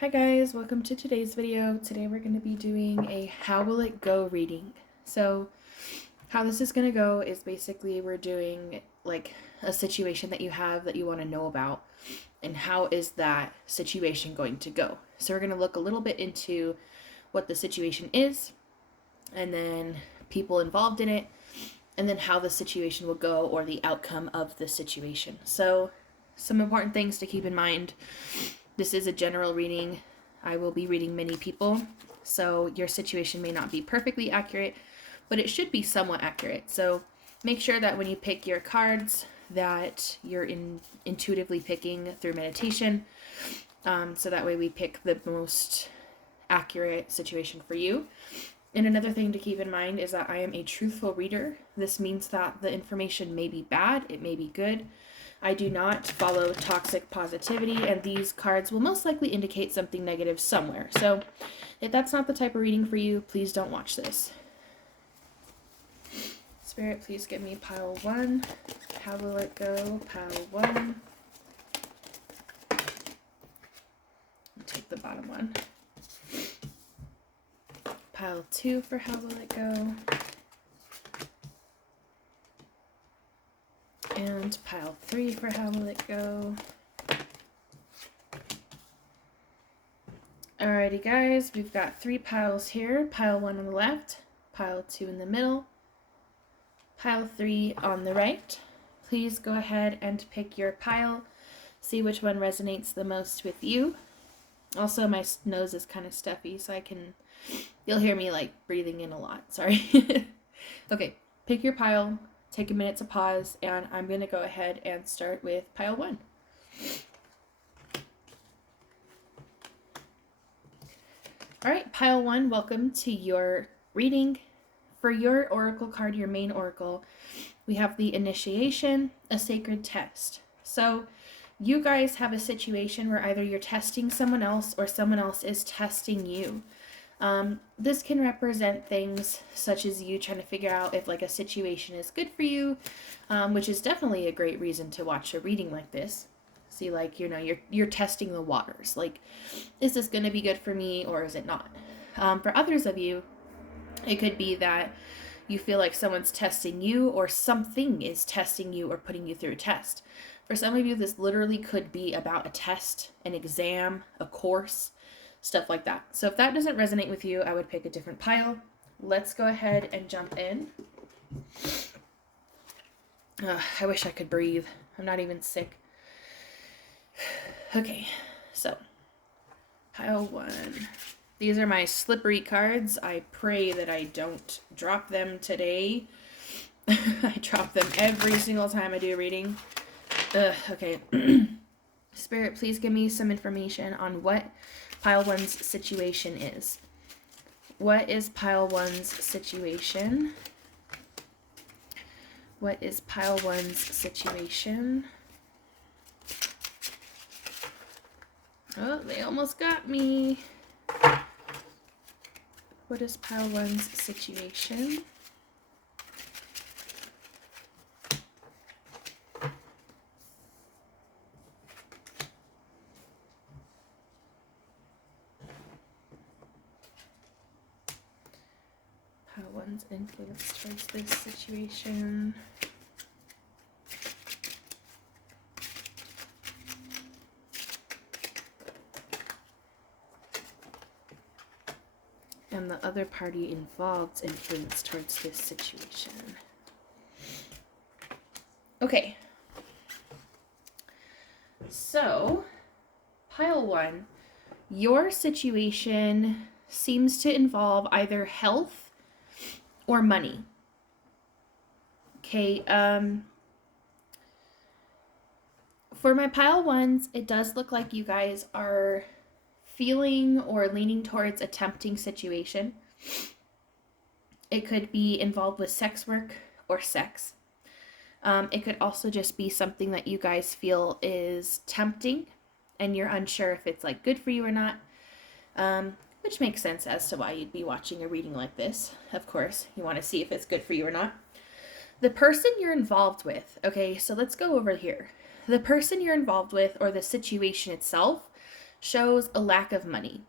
Hi guys, welcome to today's video. Today we're going to be doing a how will it go reading. So how this is going to go is basically we're doing like a situation that you have that you want to know about and how is that situation going to go. So we're going to look a little bit into what the situation is and then people involved in it and then how the situation will go or the outcome of the situation. So some important things to keep in mind. This is a general reading. I will be reading many people, so your situation may not be perfectly accurate, but it should be somewhat accurate. So make sure that when you pick your cards that you're intuitively picking through meditation, so that way we pick the most accurate situation for you. And another thing to keep in mind is that I am a truthful reader. This means that the information may be bad, it may be good. I do not follow toxic positivity, and these cards will most likely indicate something negative somewhere. So if that's not the type of reading for you, please don't watch this. Spirit, please give me pile 1. How will it go? Pile 1. I'll take the bottom one. Pile 2 for how will it go? And pile 3 for how will it go? Alrighty guys, we've got 3 piles here. Pile 1 on the left, pile 2 in the middle, pile 3 on the right. Please go ahead and pick your pile. See which one resonates the most with you. Also, my nose is kind of stuffy, so you'll hear me like breathing in a lot. Sorry. Okay, pick your pile. Take a minute to pause, and I'm going to go ahead and start with pile 1. All right, pile 1, welcome to your reading. For your oracle card, your main oracle, we have the initiation, a sacred test. So you guys have a situation where either you're testing someone else or someone else is testing you. This can represent things such as you trying to figure out if like a situation is good for you, which is definitely a great reason to watch a reading like this. See, like, you're testing the waters. Like, is this going to be good for me or is it not? For others of you, it could be that you feel like someone's testing you or something is testing you or putting you through a test. For some of you, this literally could be about a test, an exam, a course, stuff like that. So if that doesn't resonate with you, I would pick a different pile. Let's go ahead and jump in. I wish I could breathe. I'm not even sick. Okay, so pile 1. These are my slippery cards. I pray that I don't drop them today. I drop them every single time I do a reading. Okay. Spirit, please give me some information on what pile 1's situation is. What is pile 1's situation? What is pile 1's situation? Oh, they almost got me. What is pile 1's situation? Pile 1's influence towards this situation. And the other party involved's influence towards this situation. Okay. So, pile 1, your situation seems to involve either health or money. Okay, for my pile 1s, it does look like you guys are feeling or leaning towards a tempting situation. It could be involved with sex work or sex. It could also just be something that you guys feel is tempting and you're unsure if it's like good for you or not, which makes sense as to why you'd be watching a reading like this. Of course, you want to see if it's good for you or not. The person you're involved with, okay, so let's go over here. The person you're involved with or the situation itself shows a lack of money.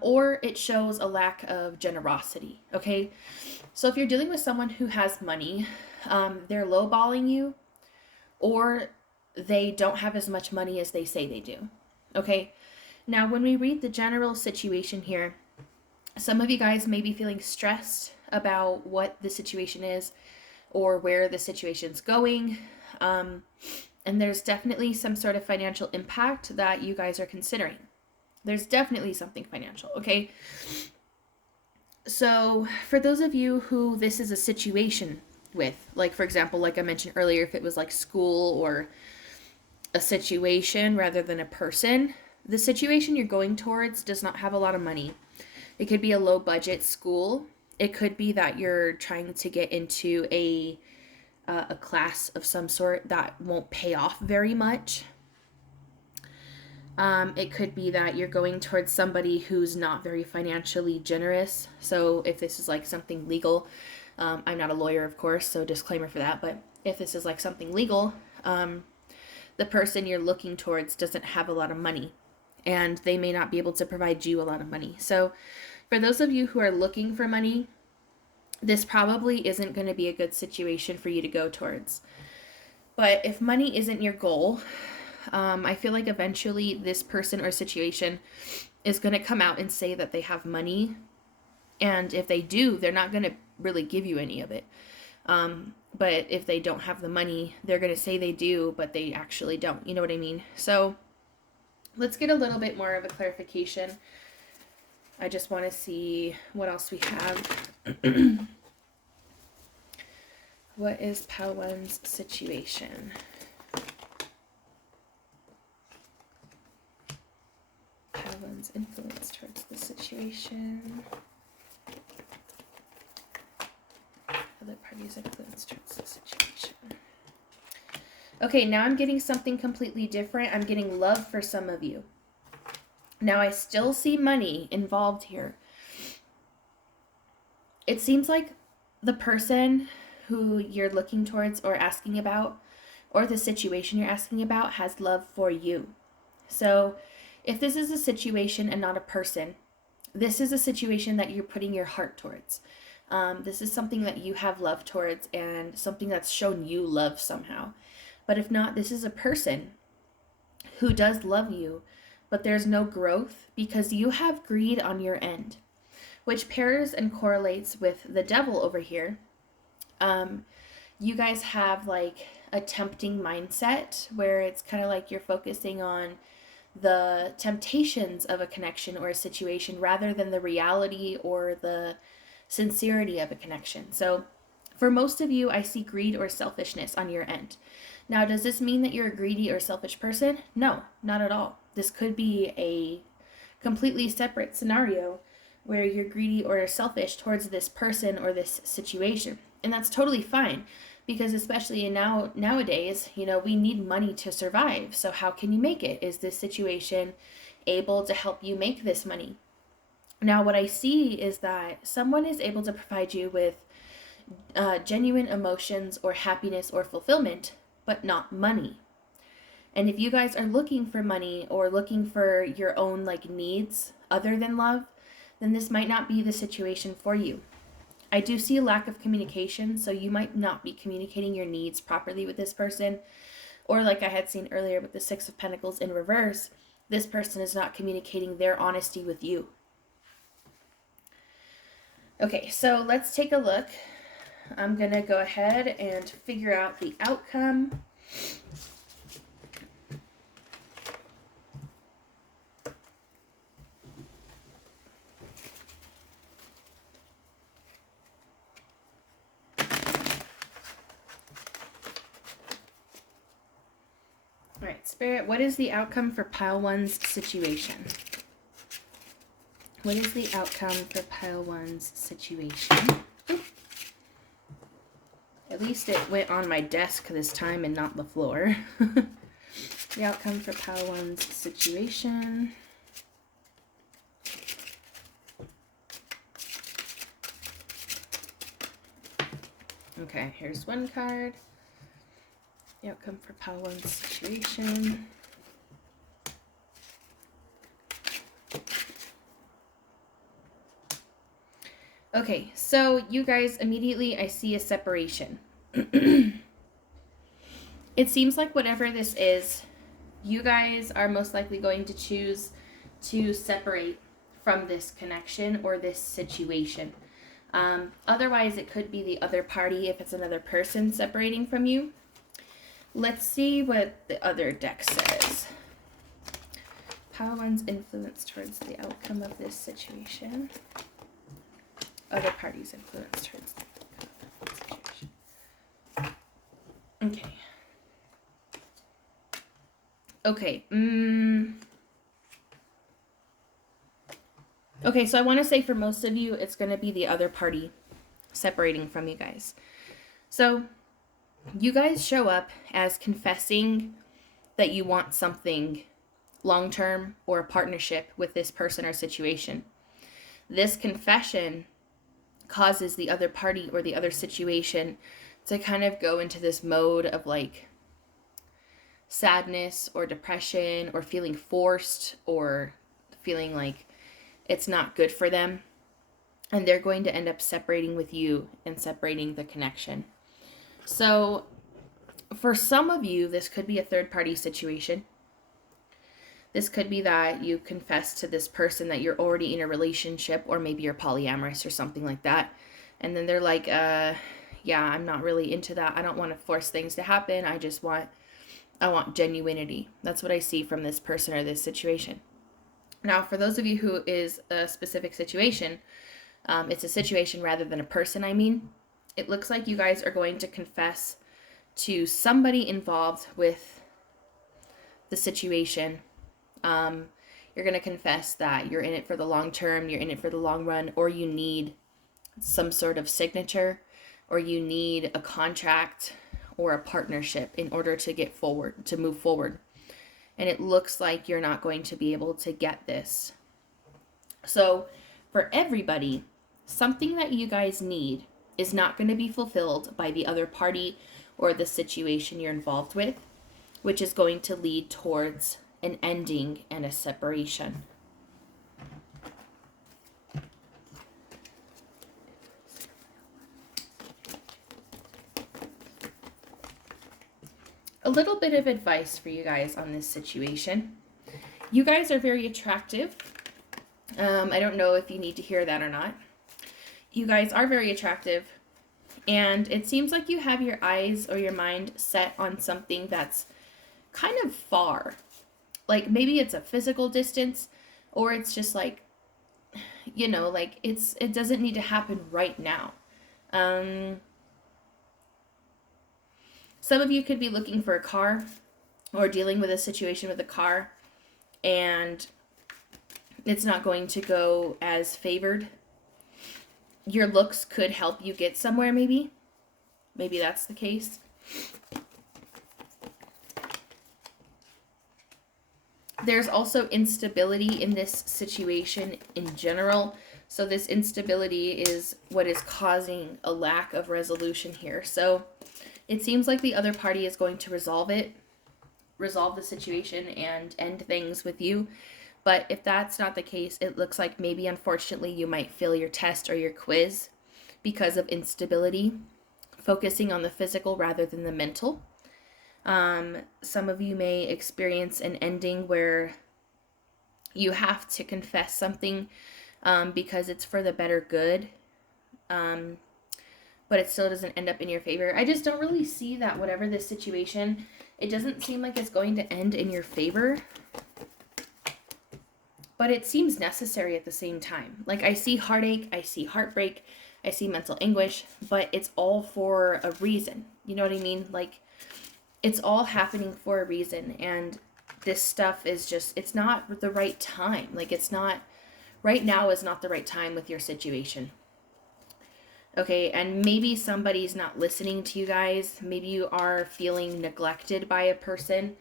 Or it shows a lack of generosity, okay? So if you're dealing with someone who has money, they're lowballing you, or they don't have as much money as they say they do, okay? Now, when we read the general situation here, some of you guys may be feeling stressed about what the situation is or where the situation's going. And there's definitely some sort of financial impact that you guys are considering. There's definitely something financial, okay? So for those of you who this is a situation with, like for example, like I mentioned earlier, if it was like school or a situation rather than a person, the situation you're going towards does not have a lot of money. It could be a low budget school. It could be that you're trying to get into a class of some sort that won't pay off very much. It could be that you're going towards somebody who's not very financially generous. So if this is like something legal, I'm not a lawyer, of course, so disclaimer for that. But if this is like something legal, the person you're looking towards doesn't have a lot of money, and they may not be able to provide you a lot of money. So for those of you who are looking for money, this probably isn't going to be a good situation for you to go towards. But if money isn't your goal, I feel like eventually this person or situation is going to come out and say that they have money. And if they do, they're not going to really give you any of it. But if they don't have the money, they're going to say they do, but they actually don't. You know what I mean? So let's get a little bit more of a clarification. I just want to see what else we have. What is Pile 1's situation? Pile 1's influence towards the situation. Other parties' influence towards the situation. Okay, now I'm getting something completely different. I'm getting love for some of you. Now I still see money involved here. It seems like the person who you're looking towards or asking about, or the situation you're asking about, has love for you. So if this is a situation and not a person, this is a situation that you're putting your heart towards. This is something that you have love towards and something that's shown you love somehow. But if not, this is a person who does love you, but there's no growth because you have greed on your end, which pairs and correlates with the devil over here. You guys have like a tempting mindset where it's kind of like you're focusing on the temptations of a connection or a situation rather than the reality or the sincerity of a connection. So for most of you, I see greed or selfishness on your end. Now, does this mean that you're a greedy or selfish person? No, not at all. This could be a completely separate scenario where you're greedy or selfish towards this person or this situation. And that's totally fine, because especially nowadays, we need money to survive. So how can you make it? Is this situation able to help you make this money? Now, what I see is that someone is able to provide you with genuine emotions or happiness or fulfillment, but not money. And if you guys are looking for money or looking for your own needs other than love, then this might not be the situation for you. I do see a lack of communication, so you might not be communicating your needs properly with this person. Or like I had seen earlier with the Six of Pentacles in reverse, this person is not communicating their honesty with you. Okay, so let's take a look. I'm going to go ahead and figure out the outcome. All right, Spirit, what is the outcome for Pile 1's situation? What is the outcome for Pile 1's situation? Ooh. At least it went on my desk this time and not the floor. The outcome for Pile 1's situation. Okay, here's one card. The outcome for Pile 1's situation. Okay, so you guys, immediately I see a separation. It seems like whatever this is, you guys are most likely going to choose to separate from this connection or this situation. Otherwise, it could be the other party if it's another person separating from you. Let's see what the other deck says. Power one's influence towards the outcome of this situation. Other parties' influence towards the outcome of this situation. Okay. Okay. Okay, so I want to say for most of you, it's going to be the other party separating from you guys. So you guys show up as confessing that you want something long-term or a partnership with this person or situation. This confession causes the other party or the other situation to kind of go into this mode of like sadness or depression or feeling forced or feeling like it's not good for them. And they're going to end up separating with you and separating the connection. So for some of you, this could be a third party situation. This could be that you confess to this person that you're already in a relationship, or maybe you're polyamorous or something like that. And then they're like, yeah, I'm not really into that. I don't want to force things to happen. I want genuinity. That's what I see from this person or this situation. Now, for those of you who is a specific situation, it's a situation rather than a person, I mean. It looks like you guys are going to confess to somebody involved with the situation. You're going to confess that you're in it for the long term, you're in it for the long run, or you need some sort of signature, or you need a contract or a partnership in order to move forward. And it looks like you're not going to be able to get this. So for everybody, something that you guys need is not going to be fulfilled by the other party or the situation you're involved with, which is going to lead towards an ending and a separation. A little bit of advice for you guys on this situation. You guys are very attractive. I don't know if you need to hear that or not. You guys are very attractive, and it seems like you have your eyes or your mind set on something that's kind of far. Like maybe it's a physical distance, or it's just like, like it doesn't need to happen right now. Some of you could be looking for a car or dealing with a situation with a car, and it's not going to go as favored. Your looks could help you get somewhere, maybe. Maybe that's the case. There's also instability in this situation in general. So this instability is what is causing a lack of resolution here. So it seems like the other party is going to resolve the situation and end things with you. But if that's not the case, it looks like maybe, unfortunately, you might fail your test or your quiz because of instability, focusing on the physical rather than the mental. Some of you may experience an ending where you have to confess something because it's for the better good, but it still doesn't end up in your favor. I just don't really see that whatever this situation, it doesn't seem like it's going to end in your favor, but it seems necessary at the same time. Like I see heartache, I see heartbreak, I see mental anguish, but it's all for a reason. You know what I mean? Like it's all happening for a reason, and this stuff is just, it's not the right time. Like it's not, right now is not the right time with your situation. Okay, and maybe somebody's not listening to you guys. Maybe you are feeling neglected by a person,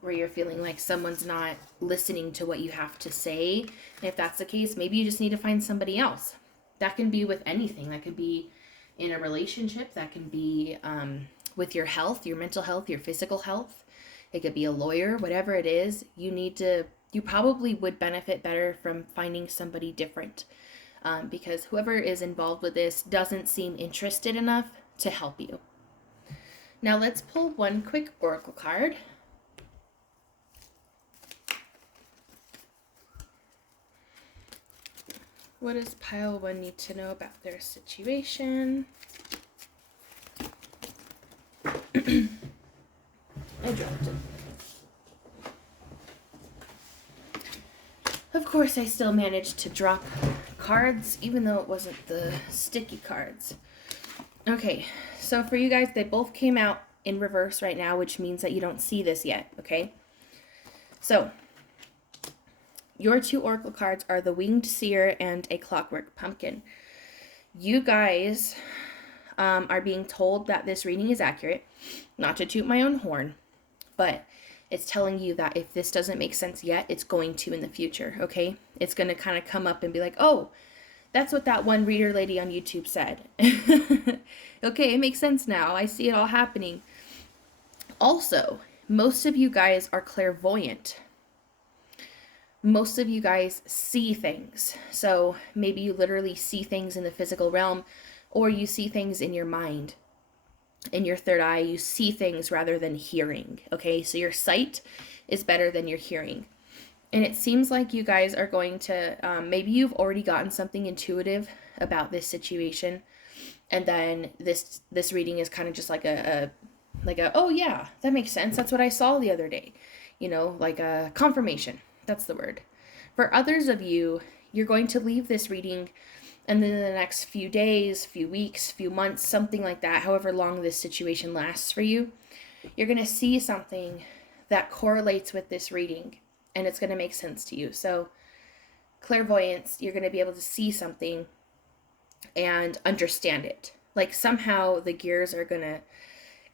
where you're feeling like someone's not listening to what you have to say. And if that's the case, maybe you just need to find somebody else. That can be with anything. That could be in a relationship. That can be with your health, your mental health, your physical health. It could be a lawyer, whatever it is. You probably would benefit better from finding somebody different. because whoever is involved with this doesn't seem interested enough to help you. Now let's pull one quick oracle card. What does pile 1 need to know about their situation? I dropped it. Of course, I still managed to drop cards, even though it wasn't the sticky cards. Okay, so for you guys, they both came out in reverse right now, which means that you don't see this yet, okay? So, your 2 oracle cards are the Winged Seer and a Clockwork Pumpkin. You guys are being told that this reading is accurate. Not to toot my own horn, but it's telling you that if this doesn't make sense yet, it's going to in the future, okay? It's going to kind of come up and be like, oh, that's what that one reader lady on YouTube said. Okay, it makes sense now. I see it all happening. Also, most of you guys are clairvoyant. Most of you guys see things. So maybe you literally see things in the physical realm, or you see things in your mind. In your third eye, you see things rather than hearing, okay? So your sight is better than your hearing. And it seems like you guys are going to, maybe you've already gotten something intuitive about this situation, and then this reading is kind of just like a, oh yeah, that makes sense. That's what I saw the other day. You know, like a confirmation. That's the word. For others of you, you're going to leave this reading, and then in the next few days, few weeks, few months, something like that, however long this situation lasts for you, you're going to see something that correlates with this reading, and it's going to make sense to you. So clairvoyance, you're going to be able to see something and understand it. Like somehow the gears are going to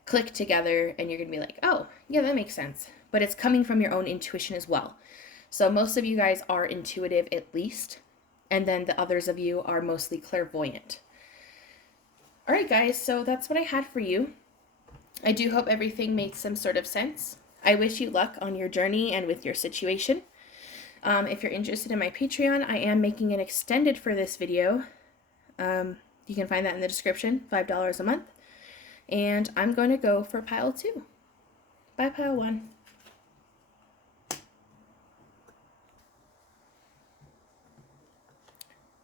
click together, and you're going to be like, oh, yeah, that makes sense. But it's coming from your own intuition as well. So most of you guys are intuitive at least, and then the others of you are mostly clairvoyant. All right, guys, so that's what I had for you. I do hope everything made some sort of sense. I wish you luck on your journey and with your situation. If you're interested in my Patreon, I am making it extended for this video. You can find that in the description, $5 a month. And I'm going to go for pile 2. Bye, pile 1.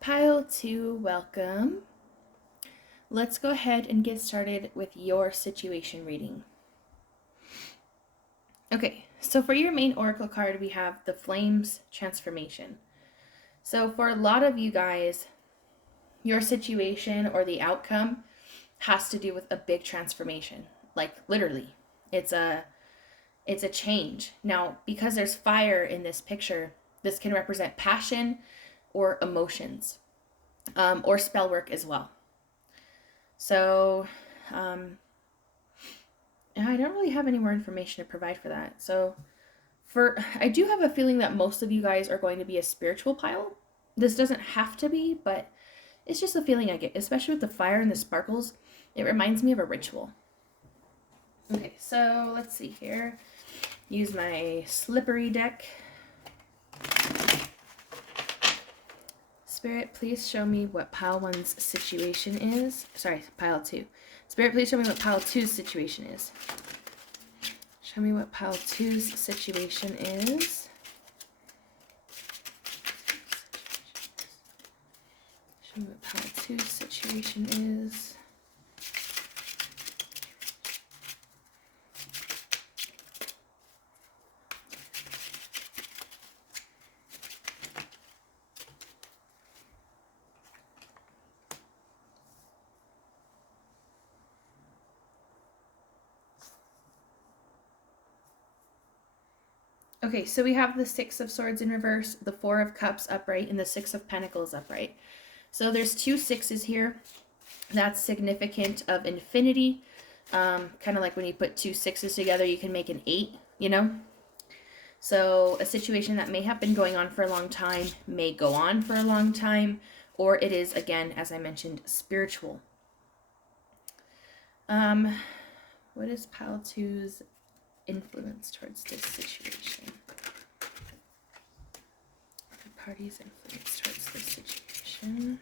Pile 2, welcome. Let's go ahead and get started with your situation reading. Okay, so for your main oracle card, we have the Flames Transformation. So for a lot of you guys, your situation or the outcome has to do with a big transformation. Like literally, it's a change. Now, because there's fire in this picture, this can represent passion or emotions, or spell work as well. So, I don't really have any more information to provide for that. So, I do have a feeling that most of you guys are going to be a spiritual pile. This doesn't have to be, but it's just a feeling I get, especially with the fire and the sparkles. It reminds me of a ritual. Okay, so let's see here. Use my slippery deck. Spirit, please show me what pile 1's situation is. Sorry, pile 2. Spirit, please show me what pile 2's situation is. Show me what pile 2's situation is. Show me what pile 2's situation is. Okay, so we have the 6 of Swords in reverse, the 4 of Cups upright, and the 6 of Pentacles upright. So there's 2 6s here. That's significant of infinity. Kind of like when you put 2 6s together, you can make an 8, you know? So a situation that may have been going on for a long time may go on for a long time, or it is, again, as I mentioned, spiritual. What is pile 2's influence towards this situation? The party's influence towards this situation. situation.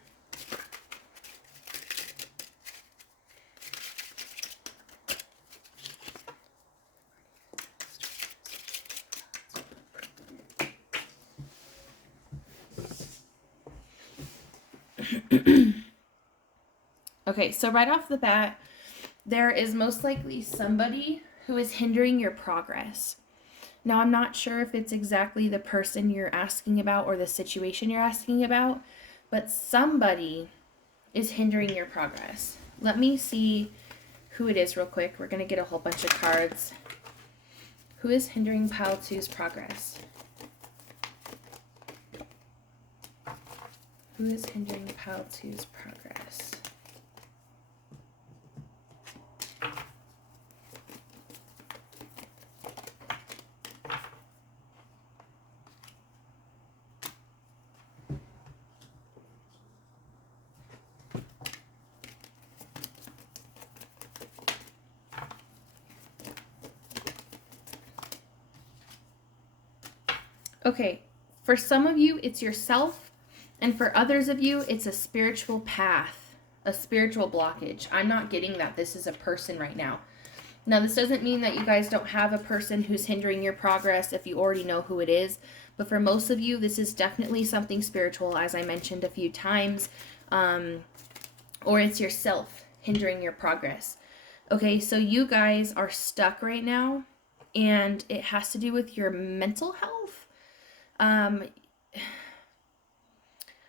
Okay, so right off the bat, there is most likely somebody who is hindering your progress. Now, I'm not sure if it's exactly the person you're asking about or the situation you're asking about, but somebody is hindering your progress. Let me see who it is real quick. We're going to get a whole bunch of cards. Who is hindering Pile 2's progress? Who is hindering Pile 2's progress? Okay, for some of you, it's yourself, and for others of you, it's a spiritual path, a spiritual blockage. I'm not getting that this is a person right now. Now, this doesn't mean that you guys don't have a person who's hindering your progress if you already know who it is, but for most of you, this is definitely something spiritual, as I mentioned a few times, or it's yourself hindering your progress. Okay, so you guys are stuck right now, and it has to do with your mental health.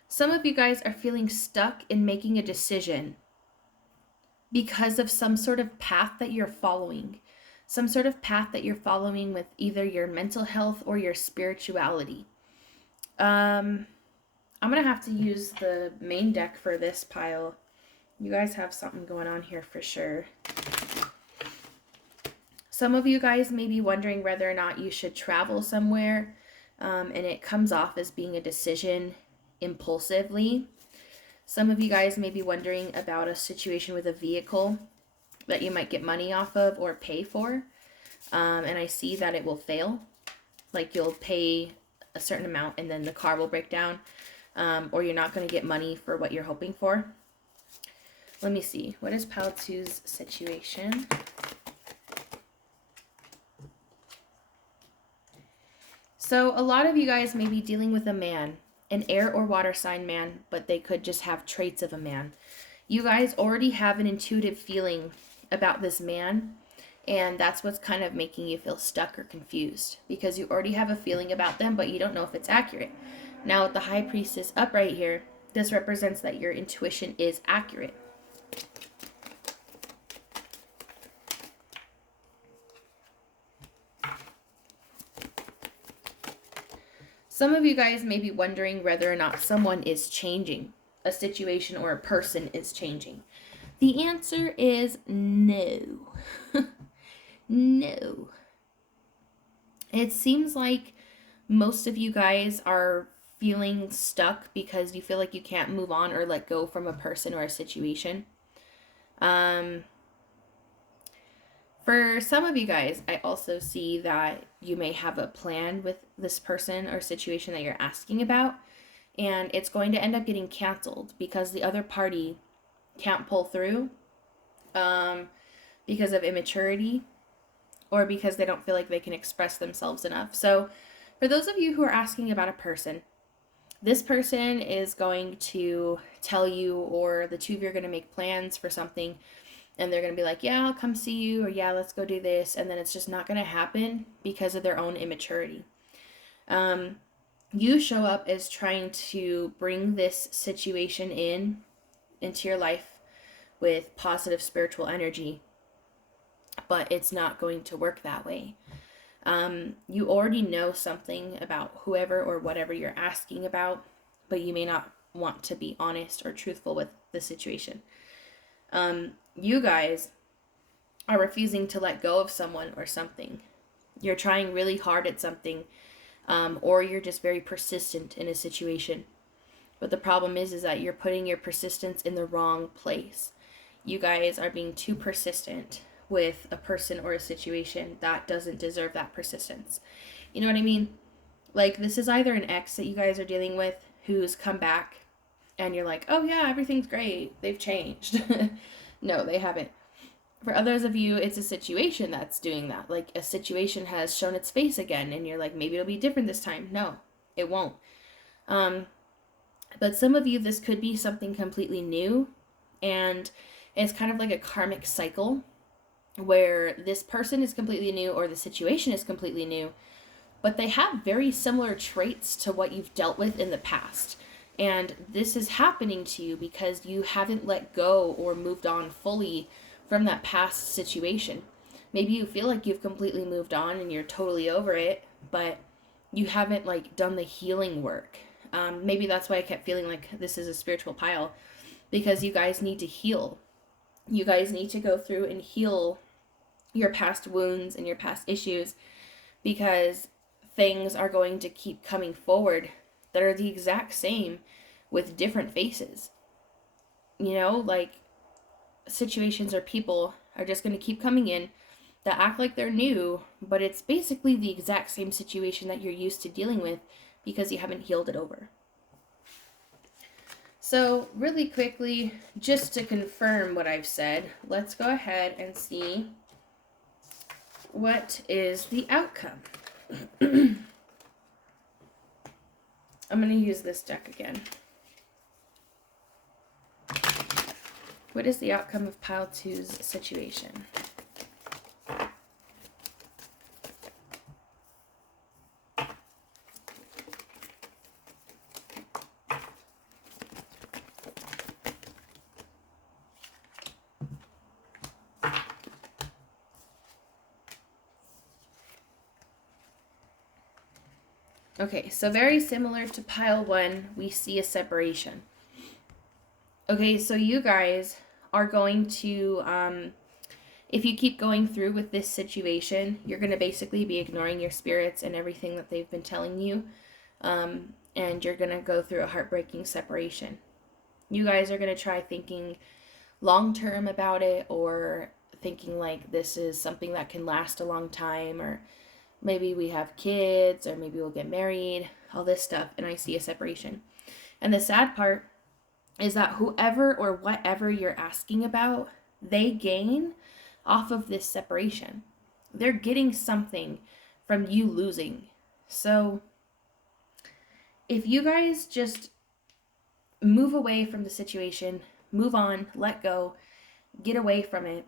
Some of you guys are feeling stuck in making a decision because of some sort of path that you're following. Some sort of path that you're following with either your mental health or your spirituality. I'm going to have to use the main deck for this pile. You guys have something going on here for sure. Some of you guys may be wondering whether or not you should travel somewhere. And it comes off as being a decision impulsively. Some of you guys may be wondering about a situation with a vehicle that you might get money off of or pay for. And I see that it will fail. Like you'll pay a certain amount and then the car will break down. Or you're not going to get money for what you're hoping for. Let me see. What is Pile 2's situation? So a lot of you guys may be dealing with a man, an air or water sign man, but they could just have traits of a man. You guys already have an intuitive feeling about this man, and that's what's kind of making you feel stuck or confused, because you already have a feeling about them, but you don't know if it's accurate. Now with the High Priestess up right here, this represents that your intuition is accurate. Some of you guys may be wondering whether or not someone is changing, a situation or a person is changing. The answer is no. No. It seems like most of you guys are feeling stuck because you feel like you can't move on or let go from a person or a situation. For some of you guys, I also see that you may have a plan with this person or situation that you're asking about, and it's going to end up getting canceled because the other party can't pull through because of immaturity or because they don't feel like they can express themselves enough. So for those of you who are asking about a person, this person is going to tell you, or the two of you are going to make plans for something, and they're going to be like, yeah, I'll come see you, or yeah, let's go do this. And then it's just not going to happen because of their own immaturity. You show up as trying to bring this situation into your life with positive spiritual energy, but it's not going to work that way. You already know something about whoever or whatever you're asking about, but you may not want to be honest or truthful with the situation. You guys are refusing to let go of someone or something. You're trying really hard at something, or you're just very persistent in a situation. But the problem is that you're putting your persistence in the wrong place. You guys are being too persistent with a person or a situation that doesn't deserve that persistence. You know what I mean? Like, this is either an ex that you guys are dealing with who's come back and you're like, oh yeah, everything's great, they've changed. No, they haven't. For others of you, it's a situation that's doing that. Like a situation has shown its face again, and you're like, maybe it'll be different this time. No, it won't. But some of you, this could be something completely new, and it's kind of like a karmic cycle where this person is completely new or the situation is completely new, but they have very similar traits to what you've dealt with in the past. And this is happening to you because you haven't let go or moved on fully from that past situation. Maybe you feel like you've completely moved on and you're totally over it, but you haven't like done the healing work. Maybe that's why I kept feeling like this is a spiritual pile, because you guys need to heal. You guys need to go through and heal your past wounds and your past issues, because things are going to keep coming forward that are the exact same with different faces. You know, like situations or people are just going to keep coming in that act like they're new, but it's basically the exact same situation that you're used to dealing with because you haven't healed it over. So really quickly, just to confirm what I've said, let's go ahead and see what is the outcome. I'm going to use this deck again. What is the outcome of pile 2's situation? Okay, so very similar to pile 1, we see a separation. Okay, so you guys are going to, if you keep going through with this situation, you're going to basically be ignoring your spirits and everything that they've been telling you, and you're going to go through a heartbreaking separation. You guys are going to try thinking long-term about it, or thinking like this is something that can last a long time, or maybe we have kids, or maybe we'll get married, all this stuff, and I see a separation. And the sad part is that whoever or whatever you're asking about, they gain off of this separation. They're getting something from you losing. So if you guys just move away from the situation, move on, let go, get away from it,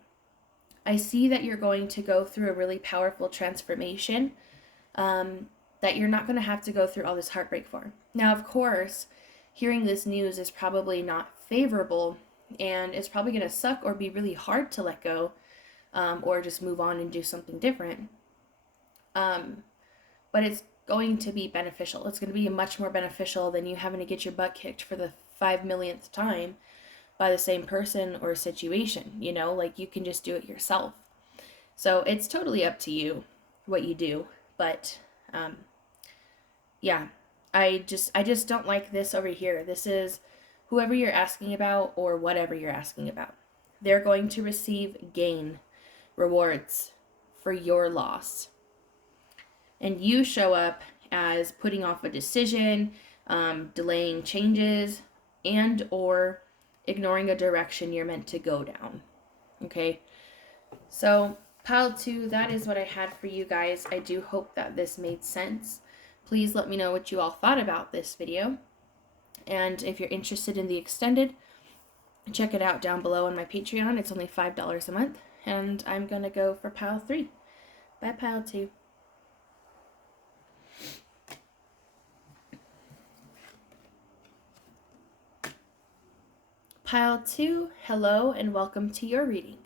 I see that you're going to go through a really powerful transformation that you're not going to have to go through all this heartbreak for. Now, of course, hearing this news is probably not favorable, and it's probably going to suck or be really hard to let go, or just move on and do something different. But it's going to be beneficial. It's going to be much more beneficial than you having to get your butt kicked for the 5 millionth time by the same person or situation, you know, like you can just do it yourself. So it's totally up to you what you do, but yeah, I just don't like this over here. This is whoever you're asking about or whatever you're asking about. They're going to receive gain, rewards for your loss. And you show up as putting off a decision, delaying changes, and or ignoring a direction you're meant to go down. Okay, so pile 2, that is what I had for you guys. I do hope that this made sense. Please let me know what you all thought about this video. And if you're interested in the extended, check it out down below on my Patreon. It's only $5 a month. And I'm going to go for pile 3. Bye, pile 2. Pile 2, hello and welcome to your reading.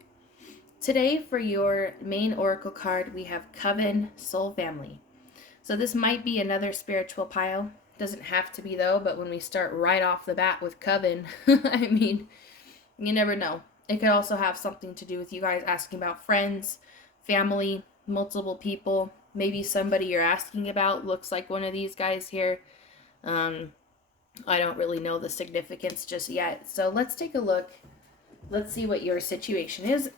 Today for your main oracle card, we have Coven, Soul Family. So this might be another spiritual pile. Doesn't have to be though, but when we start right off the bat with Coven, I mean, you never know. It could also have something to do with you guys asking about friends, family, multiple people. Maybe somebody you're asking about looks like one of these guys here. I don't really know the significance just yet. So let's take a look. Let's see what your situation is.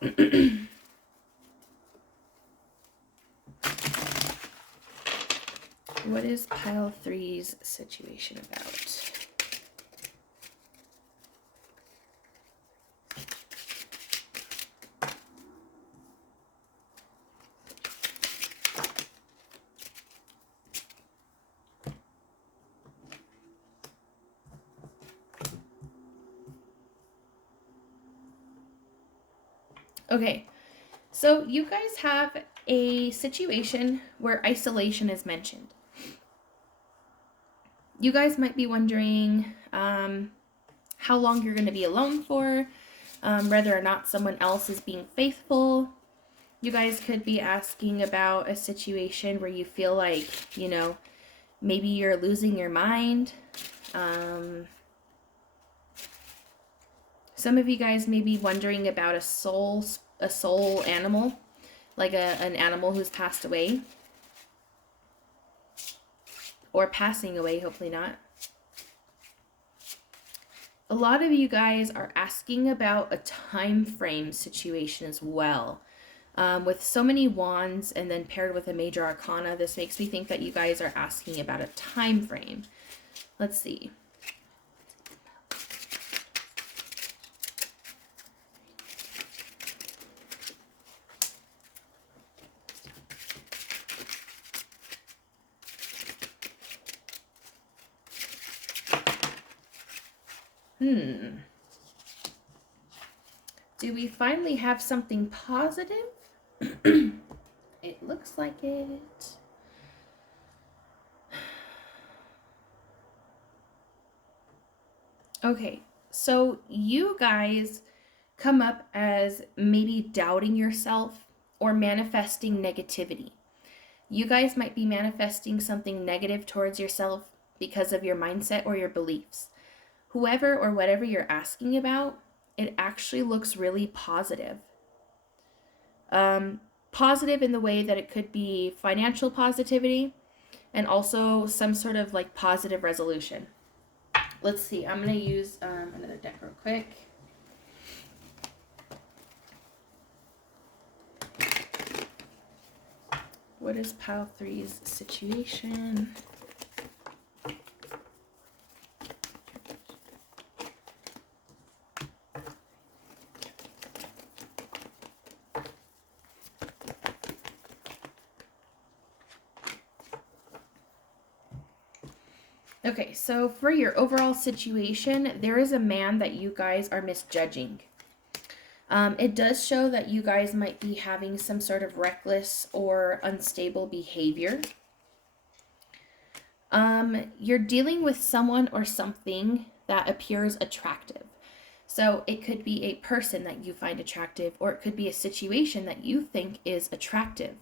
What is pile 3's situation about? Okay, so you guys have a situation where isolation is mentioned. You guys might be wondering how long you're going to be alone for, whether or not someone else is being faithful. You guys could be asking about a situation where you feel like, maybe you're losing your mind. Some of you guys may be wondering about a soul animal, like an animal who's passed away. Or passing away, hopefully not. A lot of you guys are asking about a time frame situation as well. With so many wands and then paired with a major arcana, this makes me think that you guys are asking about a time frame. Let's see. Do we finally have something positive? It looks like it. Okay, so you guys come up as maybe doubting yourself or manifesting negativity. You guys might be manifesting something negative towards yourself because of your mindset or your beliefs. Whoever or whatever you're asking about, it actually looks really positive. Positive in the way that it could be financial positivity and also some sort of like positive resolution. Let's see. I'm going to use another deck real quick. What is pile 3's situation? Okay, so for your overall situation, there is a man that you guys are misjudging. It does show that you guys might be having some sort of reckless or unstable behavior. You're dealing with someone or something that appears attractive. So it could be a person that you find attractive, or it could be a situation that you think is attractive.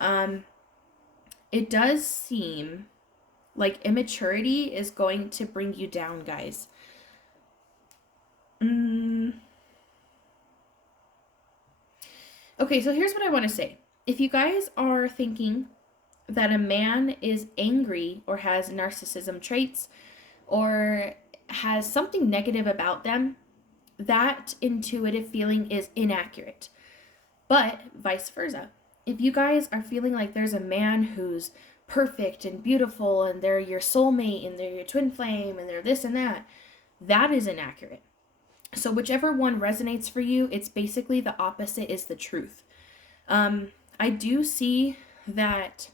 It does seem like immaturity is going to bring you down, guys. Okay, so here's what I want to say. If you guys are thinking that a man is angry or has narcissism traits or has something negative about them, that intuitive feeling is inaccurate. But vice versa. If you guys are feeling like there's a man who's perfect and beautiful and they're your soulmate and they're your twin flame and they're this and that, that is inaccurate. So whichever one resonates for you, it's basically the opposite is the truth. I do see that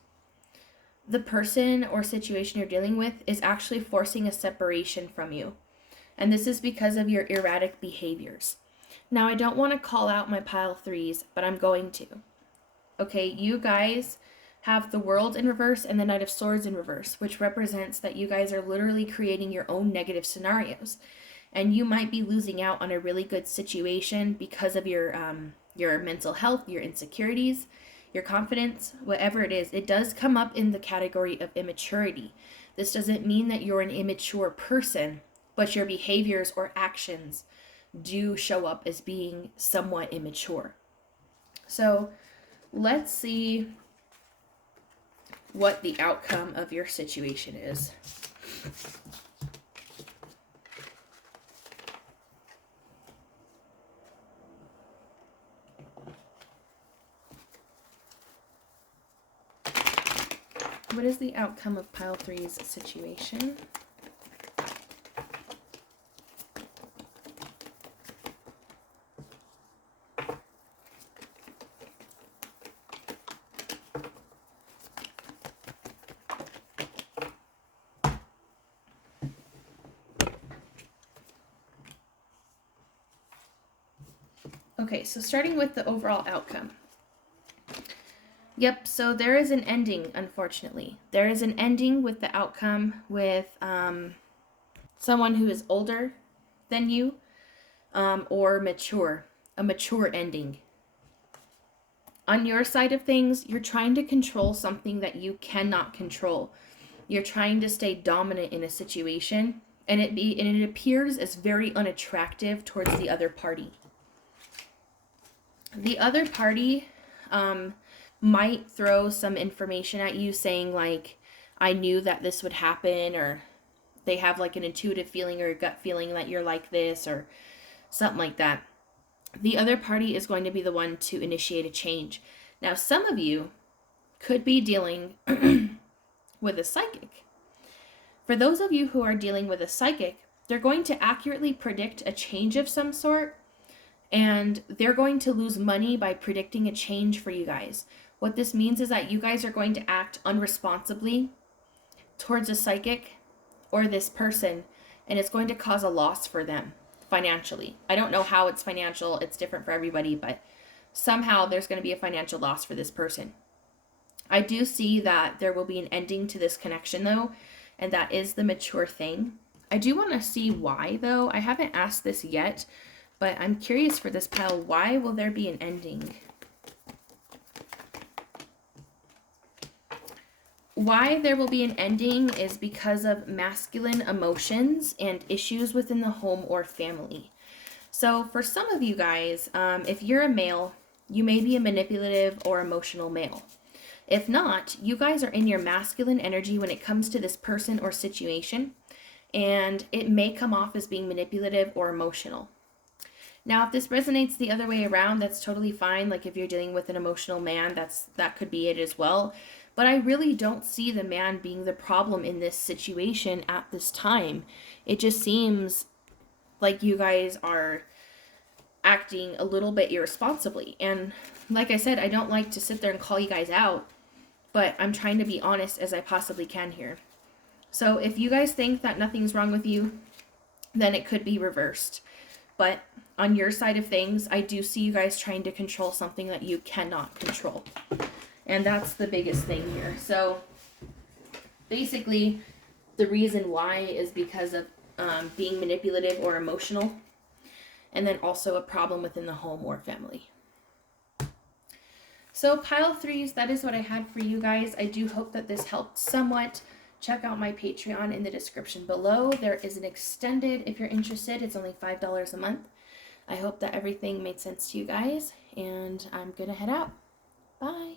the person or situation you're dealing with is actually forcing a separation from you. And this is because of your erratic behaviors. Now, I don't want to call out my pile 3s, but I'm going to. Okay, you guys have the World in reverse and the Knight of Swords in reverse, which represents that you guys are literally creating your own negative scenarios. And you might be losing out on a really good situation because of your mental health, your insecurities, your confidence, whatever it is. It does come up in the category of immaturity. This doesn't mean that you're an immature person, but your behaviors or actions do show up as being somewhat immature. So let's see what the outcome of your situation is. What is the outcome of pile 3's situation? Okay, so starting with the overall outcome. Yep, so there is an ending, unfortunately. There is an ending with the outcome with someone who is older than you, or mature, a mature ending. On your side of things, you're trying to control something that you cannot control. You're trying to stay dominant in a situation, and it appears as very unattractive towards the other party. The other party might throw some information at you saying like, I knew that this would happen, or they have like an intuitive feeling or a gut feeling that you're like this, or something like that. The other party is going to be the one to initiate a change. Now, some of you could be dealing with a psychic. For those of you who are dealing with a psychic, they're going to accurately predict a change of some sort, and they're going to lose money by predicting a change for you guys. What this means is that you guys are going to act unresponsibly towards a psychic or this person, and it's going to cause a loss for them financially. I don't know how it's financial, it's different for everybody, but somehow there's going to be a financial loss for this person. I do see that there will be an ending to this connection though, and that is the mature thing. I do want to see why though. I haven't asked this yet, but I'm curious for this pile. Why will there be an ending? Why there will be an ending is because of masculine emotions and issues within the home or family. So for some of you guys, if you're a male, you may be a manipulative or emotional male. If not, you guys are in your masculine energy when it comes to this person or situation, and it may come off as being manipulative or emotional. Now, if this resonates the other way around, that's totally fine. Like if you're dealing with an emotional man, that could be it as well. But I really don't see the man being the problem in this situation at this time. It just seems like you guys are acting a little bit irresponsibly. And like I said, I don't like to sit there and call you guys out, but I'm trying to be honest as I possibly can here. So if you guys think that nothing's wrong with you, then it could be reversed. But on your side of things, I do see you guys trying to control something that you cannot control. And that's the biggest thing here. So basically, the reason why is because of being manipulative or emotional, and then also a problem within the home or family. So pile threes, that is what I had for you guys. I do hope that this helped somewhat. Check out my Patreon in the description below. There is an extended, if you're interested, it's only $5 a month. I hope that everything made sense to you guys, and I'm gonna head out. Bye.